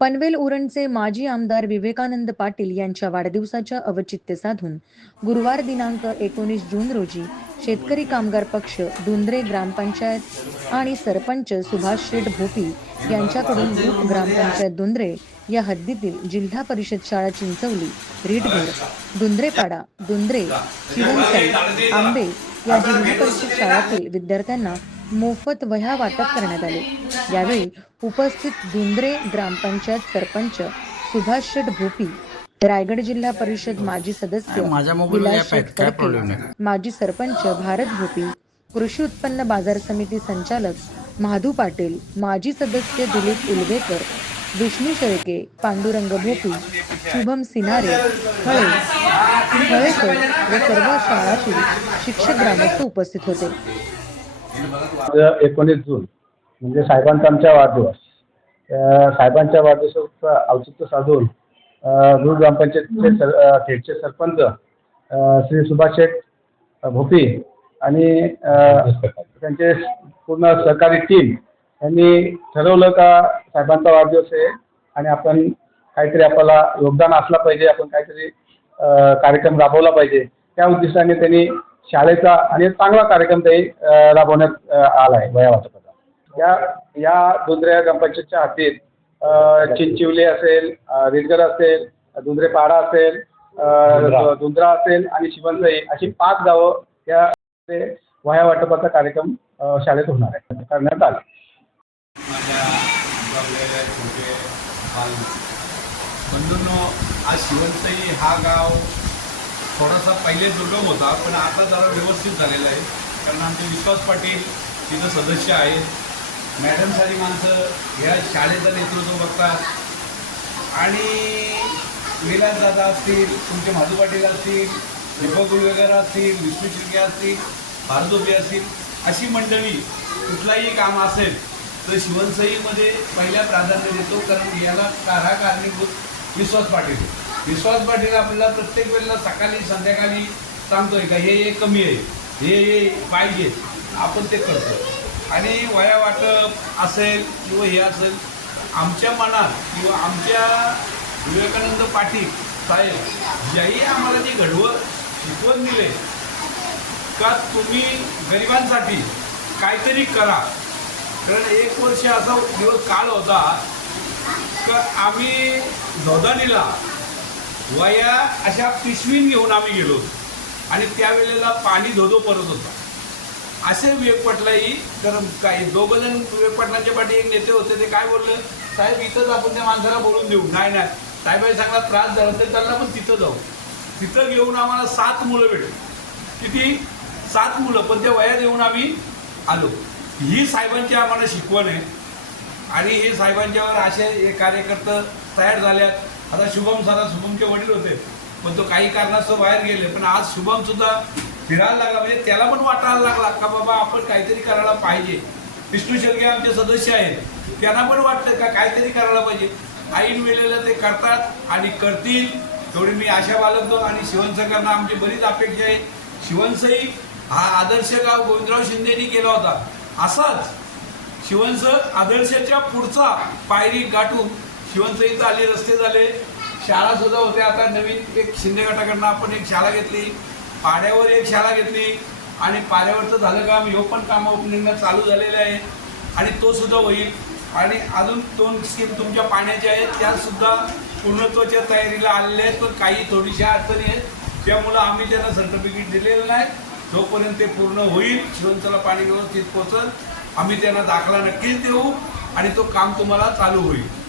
पनवेल उरणचे माजी आमदार विवेकानंद पाटील यांच्या वाढदिवसाच्या औचित्य साधून गुरुवार दिनांक एकोणीस जून रोजी शेतकरी कामगार पक्ष दुंद्रे ग्रामपंचायत आणि सरपंच सुभाष शेठ भोपी यांच्याकडून ग्रुप ग्रामपंचायत दुंद्रे या हद्दीतील जिल्हा परिषद शाळा चिंचवली रीटघर दुंद्रेपाडा दुंद्रे चिरंसाई आंबे या जिल्हा परिषद शाळातील विद्यार्थ्यांना मोफत वह्या वाटप करण्यात आले. यावेळी उपस्थित दुंद्रे ग्रामपंचायत सरपंच सुभाष शेठ भोपी रायगड जिल्हा परिषद माजी सदस्य विलास माजी सरपंच भारत भोपी कृषी उत्पन्न बाजार समिती संचालक महादू पाटील माजी सदस्य दिलीप उलवेकर विष्णू शेळके पांडुरंग भोपी शुभम सिन्हारे हळे हळेकर व सर्व शाळातील शिक्षक ग्रामस्थ उपस्थित होते. एकोणीस जून म्हणजे साहेबांचा आमचा वाढदिवस. साहेबांच्या वाढदिवसाचं औचित्य साधून दूर ग्रामपंचायतचे सर खेडचे सरपंच श्री सुभाष शेठ भोपी आणि त्यांचे पूर्ण सहकारी टीम यांनी ठरवलं का साहेबांचा वाढदिवस आहे आणि आपण काहीतरी आपल्याला योगदान असला पाहिजे आपण काहीतरी कार्यक्रम राबवला पाहिजे. त्या उद्देशाने त्यांनी शाळेचा आणि एक चांगला कार्यक्रम ते राबवण्यात आला आहे वया वाटपाचा या या दुंद्रे ग्रामपंचायतच्या हद्दीत अ, चिंचिवली असेल रिडगर असेल दुंद्रेपाडा असेल अ, दुंद्रा असेल आणि शिवणसई अशी पाच गावं या वया वाटपाचा कार्यक्रम शाळेत होणार आहे करण्यात आला. आज शिवणताई हा गाव थोडासा पहिले दुर्गम होता पण आता जरा व्यवस्थित झालेला आहे. कारण आमचे विश्वास पाटील तिथं सदस्य आहेत. मॅडम सारी माणसं ह्या शाळेचं नेतृत्व बघतात. आणि विलास दादा असतील तुमचे माधू पाटील असतील दीपक वगैरे असतील विष्णू शिर्के असतील भारतोबी असतील अशी मंडळी कुठलाही काम असेल तर शिवनसईमध्ये पहिल्या प्राधान्य देतो कारण याला कारा कारणीभूत विश्वास पाटील. विश्वास पाटील आपल्याला प्रत्येक वेळेला सकाळी संध्याकाळी सांगतोय का हे हे कमी आहे. हे हे पाहिजे. आपण ते करतो आणि वया वाटप असेल किंवा हे असेल आमच्या मनात किंवा आमच्या विवेकानंद पाटील साहेब ज्याही आम्हाला ती घडवत शिकवण दिले का तुम्ही गरिबांसाठी काहीतरी करा. कारण एक वर्ष असा दिवस काळ होता का आम्ही धोदानीला वया अशा पिशवीन घेऊन आम्ही गेलो होतो. आणि त्यावेळेला पाणी धोधो परत होता. असे विवेक पाटलाही तर काही दोघं जण विवेक पाटलांच्या पाठी एक नेते होते ते काय बोलले? साहेब इथंच आपण त्या माणसाला बोलून देऊ. नाही नाही. साहेबांनी चांगला त्रास झाला तर त्यांना पण तिथं जाऊ. तिथं घेऊन आम्हाला सात मुलं भेटली. किती? सात मुलं. पण त्या वयात येऊन आम्ही आलो. ही साहेबांची आम्हाला शिकवण आहे. आणि हे साहेबांच्यावर असे हे कार्यकर्ते तयार झाल्यात. आता शुभम सरा शुभमचे वडील होते पण तो काही कारणास्तव बाहेर गेले. पण आज शुभम सुद्धा फिरायला लागला म्हणजे त्याला पण वाटायला लागला का बाबा आपण काहीतरी करायला पाहिजे. विष्णू शेळके आमचे सदस्य आहेत. त्यांना पण वाटतं का काहीतरी करायला पाहिजे. ऐन वेळेला ते करतात आणि करतील. तेवढी मी आशा बाळगतो आणि शिवणसकरांना आमची बरीच अपेक्षा आहे. शिवणसई हा आदर्श गाव गोविंदराव शिंदेनी केला होता. असाच शिवणस आदर्शाच्या पुढचा पायरी गाठून शिवणसईचं आली रस्ते झाले. शाळा सुद्धा होत्या. आता नवीन एक शिंदे गटाकडनं आपण एक शाळा घेतली. पाड्यावर एक शाळा घेतली. आणि पाड्यावरचं झालं काम ह्यो पण कामं ओपनिंगला चालू झालेले आहे. आणि तो सुद्धा होईल. आणि अजून दोन स्कीम तुमच्या पाण्याच्या आहेत. त्या सुद्धा पूर्णत्वाच्या तयारीला आलेल्या आहेत. पण काही थोडीशा अडचणी आहेत. त्यामुळं आम्ही त्यांना सर्टिफिकेट दिलेलं नाही. जोपर्यंत ते पूर्ण होईल शिवंतला पाणी व्यवस्थित पोचल आम्ही त्यांना दाखला नक्कीच देऊ. आणि तो काम तुम्हाला चालू होईल.